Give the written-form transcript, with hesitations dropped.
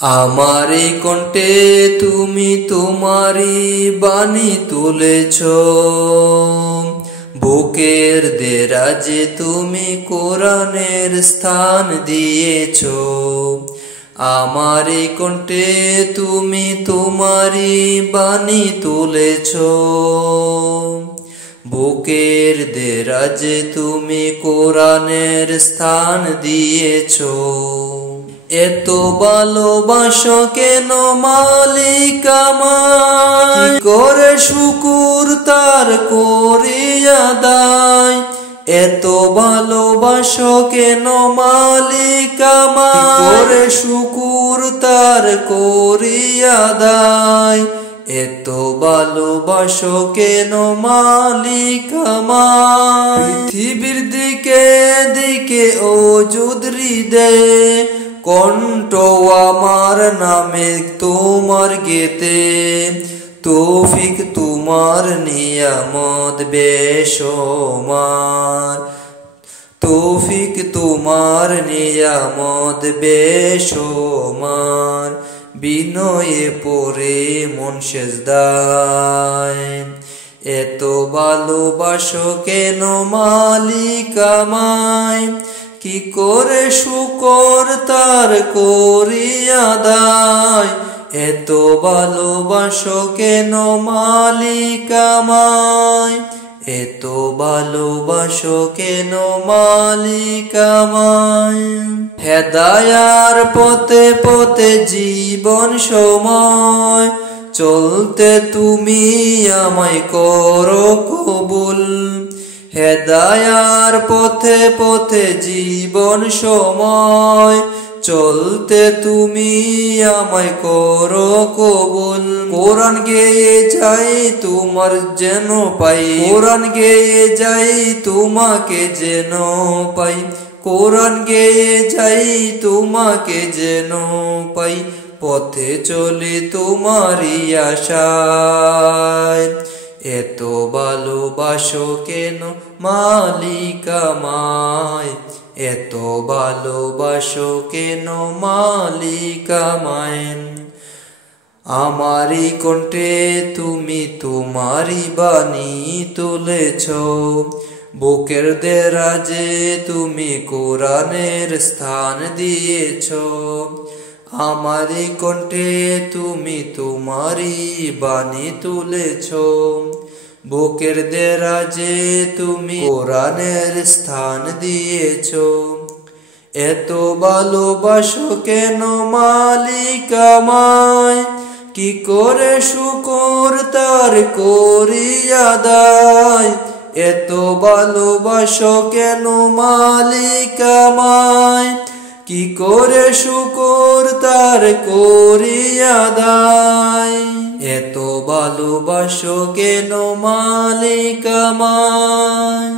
আমারি কণ্ঠে তুমি তোমারি বাণী তুলেছ, বুকের দেরাজে তুমি কোরআনের স্থান দিয়েছ। আমারি কণ্ঠে তুমি তোমারি বাণী তুলেছ, বুকের দেরাজে তুমি কোরআনের স্থান দিয়েছ। এত ভালোবাসো কেন মালিক আমায়, কি করে শুকুর তার করি আদায়। এত ভালোবাসো কেন মালিক আমায়, কি করে শুকুর তার করি আদায়। এত ভালোবাসো কেন মালিক আমায়। পৃথিবীর দিকে দিকে ও যুদরি দে, কণ্ঠ আমার নামে তোমার গেতে। তৌফিক তোমার নিয়ামত বেশমার, তৌফিক তোমার নিয়ামত বেশমার। বিনয়ে পড়ে মন সেজদায়, এত ভালোবাসো কেন মালিক আমায়। কি করে শুকর তার করি আদায়। এত ভালোবাসো কেন মালিক আমায়, এত ভালোবাসো কেন মালিক আমায়। হেদায়ার পথে পথে জীবন সময়, চলতে তুমি আমায় করো কবুল। হেদায়ার পথে পথে জীবন সময়, চলতে তুমি আমায় করো কবুল। কোরআন গেয়ে যাই তোমার যেন পাই, কোরআন গেয়ে যাই তোমাকে যেন পাই। কোরআন গেয়ে যাই তোমাকে যেন পাই, পথে চলি তোমারই আশায়। এত ভালোবাসো কেন মালিক আমায়, এত ভালোবাসো কেন মালিক আমায়। আমারি কণ্ঠে তুমি তোমারি বাণী তুলেছ, বুকের দেরাজে তুমি কোরআনের স্থান দিয়েছ। আমারি কণ্ঠে তুমি তোমারি বাণী তুলেছ, বুকের দেরাজে তুমি কোরআনের স্থান দিয়েছ। এত ভালোবাসো কেন মালিক আমায়, কি করে শুকর তার করি আদায়। এত ভালোবাসো কেন মালিক আমায়, কি করে শুকর তার করি আদায়। এত ভালোবাসো কেন মালিক আমায়।